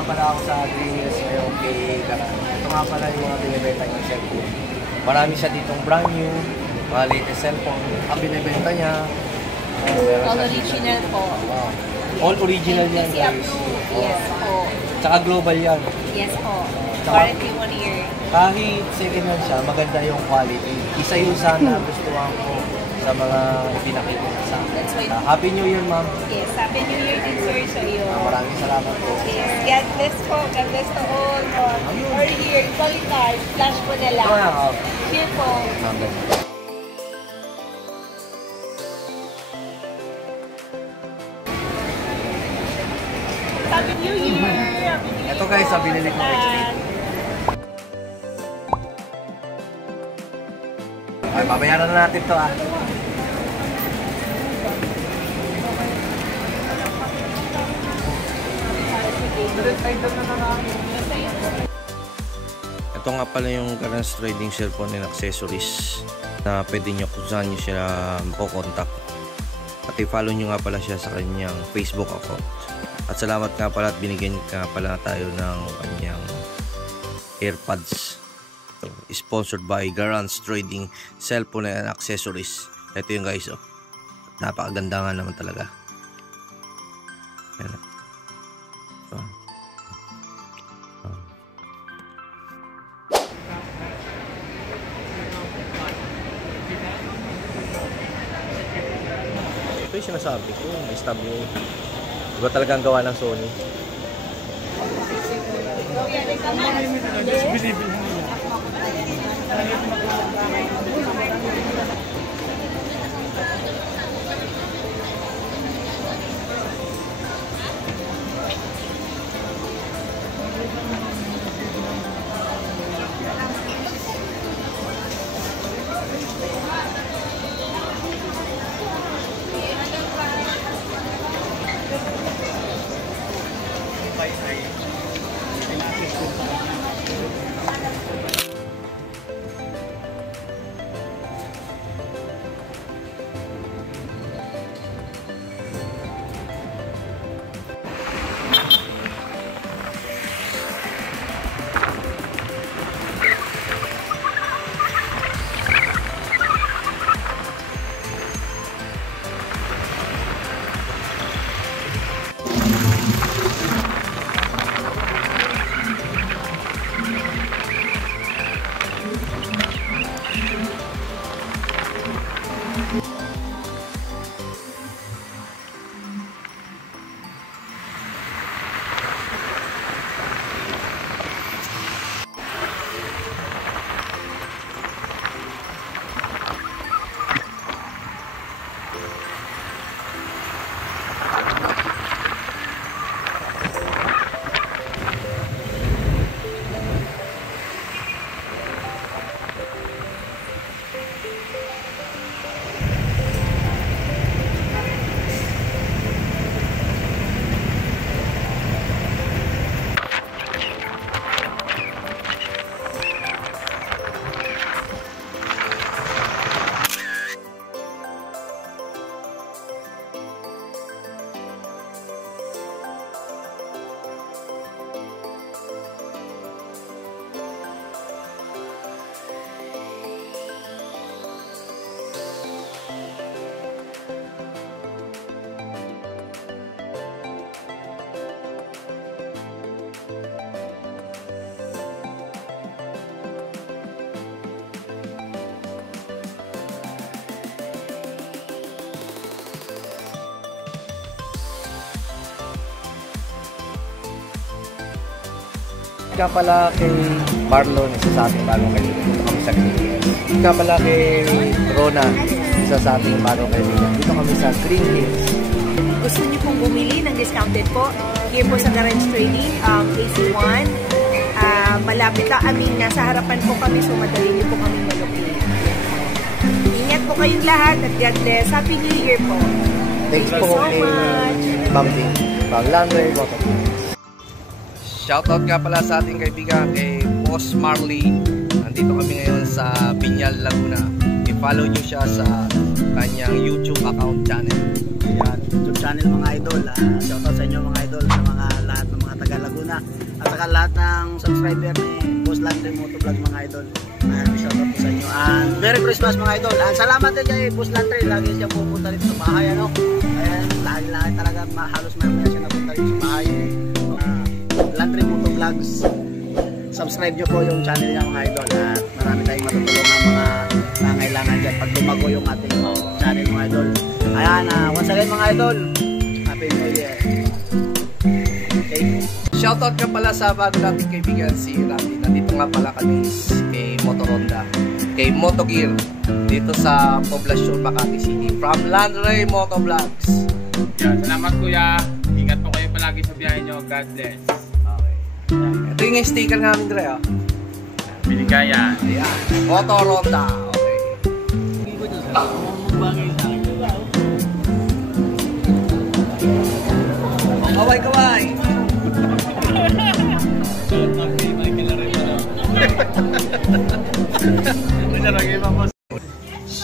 nga pala ako sa Green Hills ngayon kay Garan. Ito nga pala yung mga binibenta niyang cellphone. Marami siya ditong brand new, mga latest cellphone. Ang binibenta niya, all original po. All original yan, guys. Yes po. Tsaka global yan. Yes po. Warranty 1 year. Kahit second hand siya, maganda yung quality. Isa yung sana gustuhan ko sa mga pinakita na sa akin. Happy New Year, ma'am. Yes, Happy New Year din, sir, sa iyo. Maraming salamat po. Yes, God bless po. God bless to all. Or here, calling card, flash po na lang. Here po. Happy New Year! Ito guys, sa binili ko extra. Ay, babayaran na natin to ah. Ito nga pala yung Garan's Trading cellphone and accessories na pwede nyo kung saan nyo siya makokontak. At i-follow nyo nga pala siya sa kanyang Facebook account. At salamat nga pala at binigyan nga pala tayo ng kanyang AirPods. Ito, sponsored by Garan's Trading Cellphone and Accessories. Ito yung guys, oh. Napakaganda nga naman talaga. Ayan. Ito yung sinasabi ko, may stable. Iba talagang gawa ng Sony. Ika pala kay Marlon, isa sa ating bagong kaibigan. Dito kami sa Green Hills. Ika pala kay Rona, isa sa ating bagong kaibigan. Dito kami sa Green Hills. Gusto niyo pong bumili ng discounted po? Here po sa Garan's Trading, AC1. Malapit lang, nasa harapan po kami, so madali niyo po kami malupit. Ingat po kayong lahat at God bless. Happy New Year po. Thanks po so much. Ma'am Ding. Lander, shoutout nga pala sa ating kaibigan kay Boss Marley. Nandito kami ngayon sa Piñal, Laguna. I-follow nyo siya sa kanyang YouTube account channel. Yan, YouTube channel mga idol. Shoutout sa inyo mga idol, sa mga lahat ng mga taga Laguna. na. At saka lahat ng subscriber ni Boss Landry Motovlog mga idol. Shoutout po sa inyo. And Merry Christmas mga idol. And salamat din kay Boss Landry. Lagi siya pupunta rin sa bahay. Ano? Ayan, lagi talaga halos mamaya siya napunta rin sa bahay. Landry Motovlogs. Subscribe nyo po yung channel niya mga idol. At marami tayong matutulungan mga nangailangan dyan pag lumago yung ating channel mga idol. Ayan, once again mga idol, Happy New Year. Okay. Shoutout ka pala sa bago nating kaibigan si Randy. Nandito nga pala kami kay Motoronda, kay Motogear, dito sa Poblacion, Makati City. From Landry Motovlogs. Yeah, salamat kuya. Ingat po kayo palagi sa biyahe nyo. God bless. Okay. Ito yung sticker namin, Dre. Oh. Biligaya. Ayan. Motoronda. Okay. Kaway-kaway.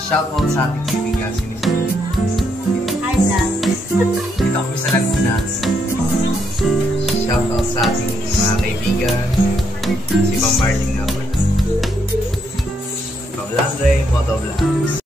Shoutout sa ating kaibigan si Miss. Hi, lang. Dito kami sa Laguna. Shoutout sa ating mga kaibigan si Ma'am Marlene nga pala. From Landry Motovlogs.